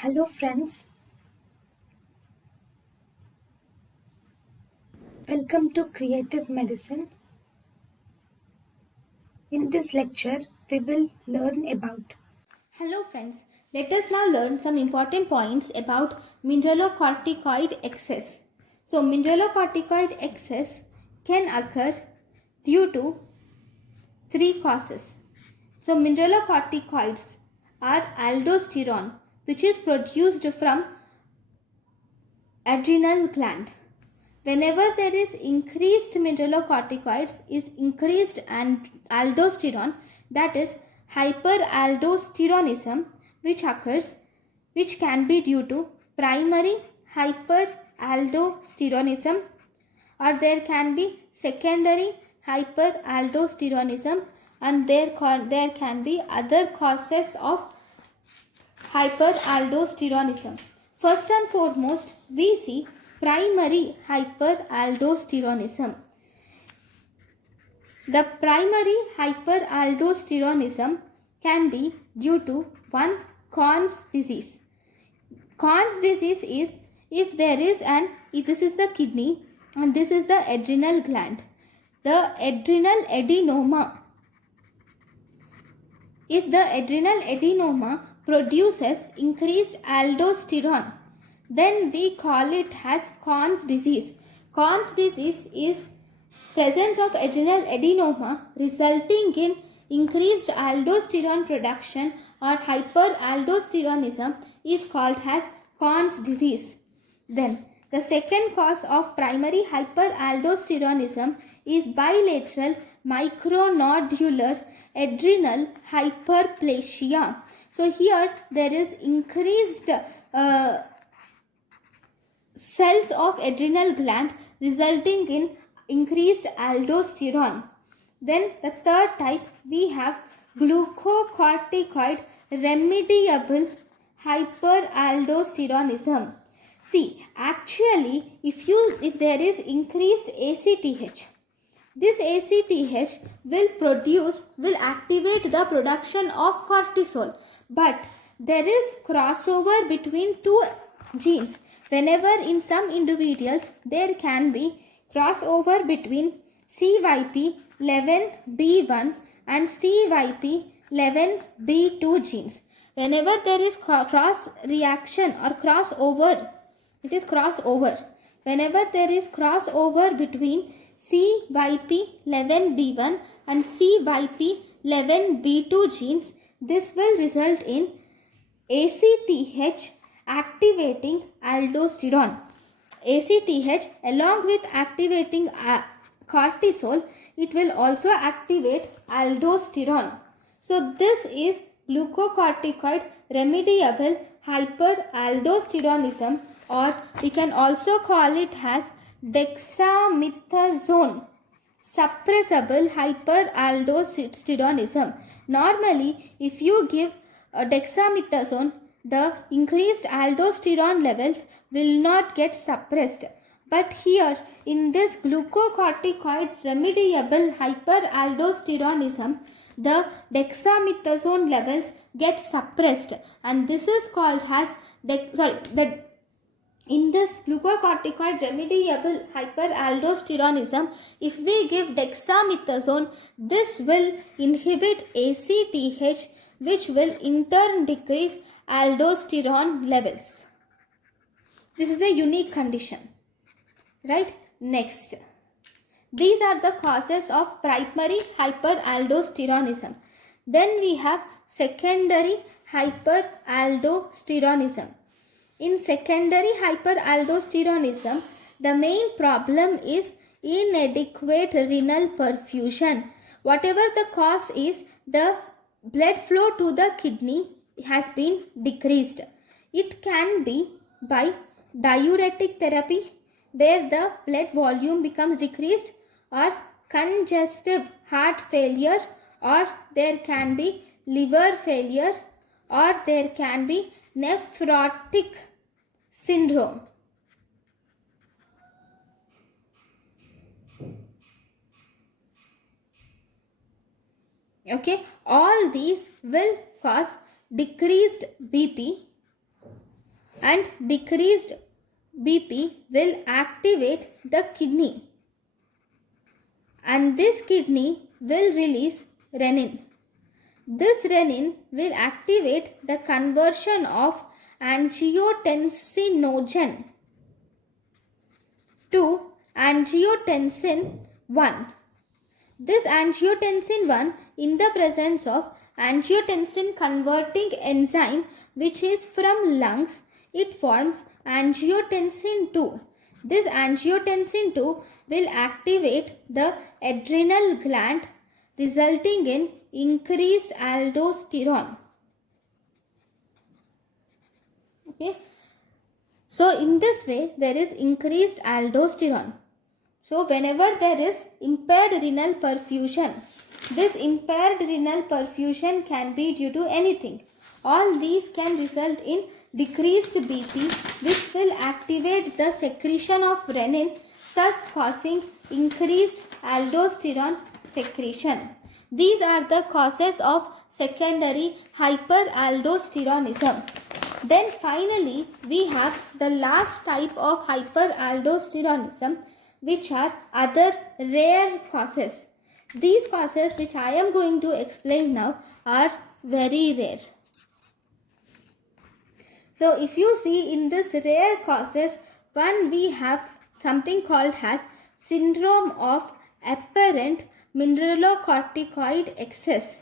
Hello friends, welcome to Creative Medicine. In this lecture, we will learn about. Hello friends, let us now learn some important points about mineralocorticoid excess. So mineralocorticoid excess can occur due to three causes. So mineralocorticoids are aldosterone which is produced from adrenal gland. Whenever there is increased mineralocorticoids is increased and aldosterone, that is hyperaldosteronism, which occurs, which can be due to primary hyperaldosteronism, or there can be secondary hyperaldosteronism, and there can be other causes of hyperaldosteronism. First and foremost, we see primary hyperaldosteronism. The primary hyperaldosteronism can be due to one Conn's disease. Conn's disease is if there is this is the kidney and this is the adrenal gland. The adrenal adenoma. If the adrenal adenoma produces increased aldosterone, then we call it as Conn's disease. Conn's disease is presence of adrenal adenoma resulting in increased aldosterone production or hyperaldosteronism is called as Conn's disease. Then the second cause of primary hyperaldosteronism is bilateral micronautular adrenal hyperplasia. So here there is increased cells of adrenal gland resulting in increased aldosterone. Then the third type we have glucocorticoid remediable hyperaldosteronism. See, actually if there is increased ACTH, this ACTH will activate the production of cortisol, but there is crossover between two genes. Whenever in some individuals there can be crossover between CYP11B1 and CYP11B2 genes. Whenever there is cross reaction or crossover, it is crossover. Whenever there is crossover between CYP11B1 and CYP11B2 genes, this will result in ACTH activating aldosterone. ACTH along with activating cortisol, it will also activate aldosterone. So this is glucocorticoid remediable hyperaldosteronism, or we can also call it as dexamethasone suppressible hyperaldosteronism. Normally, if you give dexamethasone, the increased aldosterone levels will not get suppressed. But here in this glucocorticoid remediable hyperaldosteronism, the dexamethasone levels get suppressed, and this is called as in this glucocorticoid remediable hyperaldosteronism, if we give dexamethasone, this will inhibit ACTH, which will in turn decrease aldosterone levels. This is a unique condition, right? Next, these are the causes of primary hyperaldosteronism. Then we have secondary hyperaldosteronism. In secondary hyperaldosteronism, the main problem is inadequate renal perfusion. Whatever the cause is, the blood flow to the kidney has been decreased. It can be by diuretic therapy, where the blood volume becomes decreased, or congestive heart failure, or there can be liver failure, or there can be nephrotic syndrome. Okay, all these will cause decreased BP, and decreased BP will activate the kidney, and this kidney will release renin. This renin will activate the conversion of angiotensinogen to angiotensin 1. This angiotensin 1, in the presence of angiotensin converting enzyme which is from lungs, it forms angiotensin 2. This angiotensin 2 will activate the adrenal gland, resulting in increased aldosterone. Okay. So in this way there is increased aldosterone. So whenever there is impaired renal perfusion, this impaired renal perfusion can be due to anything. All these can result in decreased BP, which will activate the secretion of renin, thus causing increased aldosterone secretion. These are the causes of secondary hyperaldosteronism. Then finally, we have the last type of hyperaldosteronism, which are other rare causes. These causes which I am going to explain now are very rare. So if you see in this rare causes, one we have something called as syndrome of apparent mineralocorticoid excess.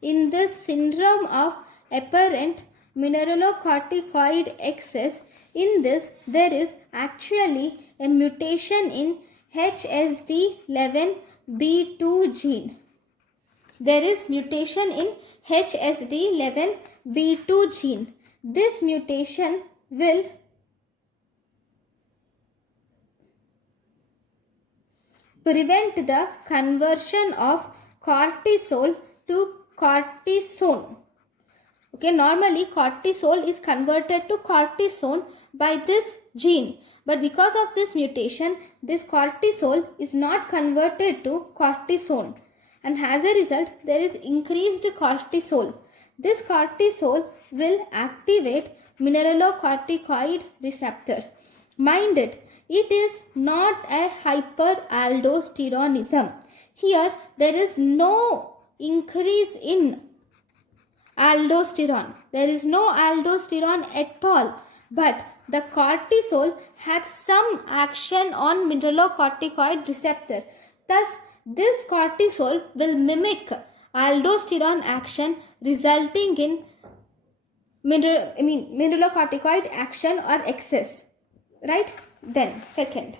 In this syndrome of apparent mineralocorticoid excess, in this there is actually a mutation in HSD11B2 gene. There is mutation in HSD11B2 gene. This mutation will prevent the conversion of cortisol to cortisone. Okay, normally cortisol is converted to cortisone by this gene, but because of this mutation, this cortisol is not converted to cortisone, and as a result there is increased cortisol. This cortisol will activate mineralocorticoid receptor. Mind it, it is not a hyperaldosteronism. Here there is no increase in aldosterone. There is no aldosterone at all, but the cortisol has some action on mineralocorticoid receptor. Thus, this cortisol will mimic aldosterone action, resulting in mineralocorticoid action or excess. Right? Then, second,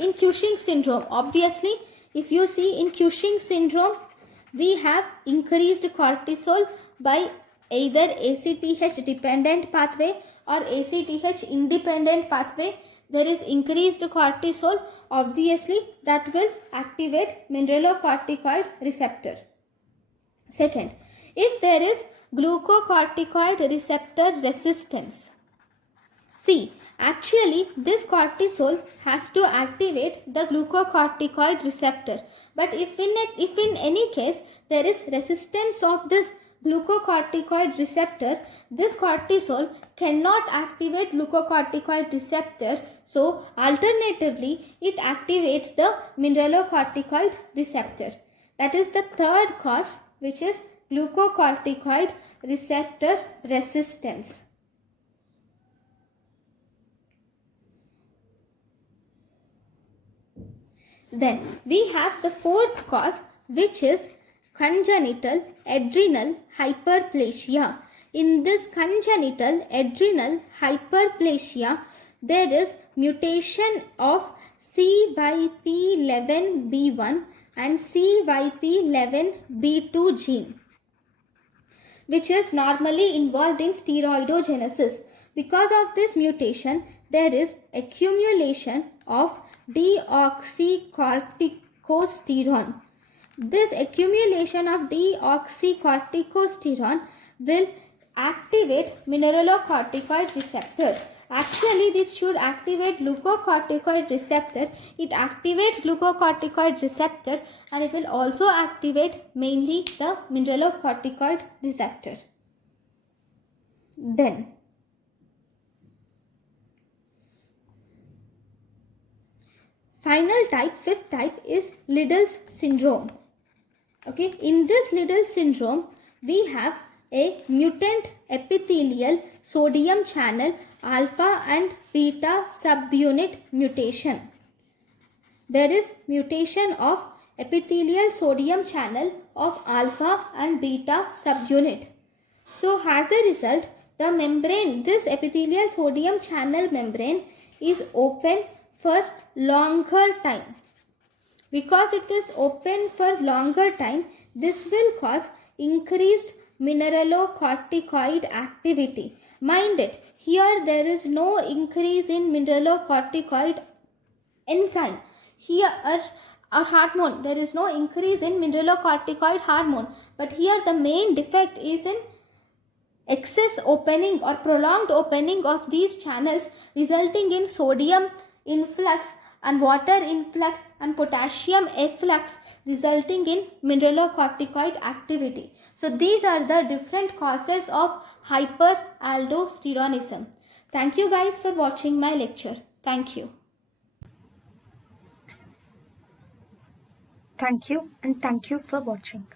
in Cushing syndrome. Obviously, if you see in Cushing syndrome, we have increased cortisol by either ACTH dependent pathway or ACTH independent pathway. There is increased cortisol. Obviously, that will activate mineralocorticoid receptor. Second, if there is glucocorticoid receptor resistance. See, actually this cortisol has to activate the glucocorticoid receptor. But if in any case there is resistance of this glucocorticoid receptor, this cortisol cannot activate glucocorticoid receptor. So alternatively, it activates the mineralocorticoid receptor. That is the third cause, which is glucocorticoid receptor resistance. Then we have the fourth cause, which is congenital adrenal hyperplasia. In this congenital adrenal hyperplasia, there is mutation of CYP11B1 and CYP11B2 gene, which is normally involved in steroidogenesis. Because of this mutation, there is accumulation of deoxycorticosterone. This accumulation of deoxycorticosterone will activate mineralocorticoid receptor. Actually, this should activate glucocorticoid receptor. It activates glucocorticoid receptor, and it will also activate mainly the mineralocorticoid receptor. Then final type, fifth type is Lidl's syndrome. Okay, in this Lidl syndrome, we have a mutant epithelial sodium channel alpha and beta subunit mutation. There is mutation of epithelial sodium channel of alpha and beta subunit. So as a result, the membrane, this epithelial sodium channel membrane is open for longer time. Because it is open for longer time, this will cause increased mineralocorticoid activity. Mind it, here there is no increase in mineralocorticoid enzyme. Here or hormone, there is no increase in mineralocorticoid hormone. But here the main defect is in excess opening or prolonged opening of these channels, resulting in sodium influx and water influx and potassium efflux, resulting in mineralocorticoid activity. So these are the different causes of hyperaldosteronism. Thank you guys for watching my lecture. Thank you. Thank you and thank you for watching.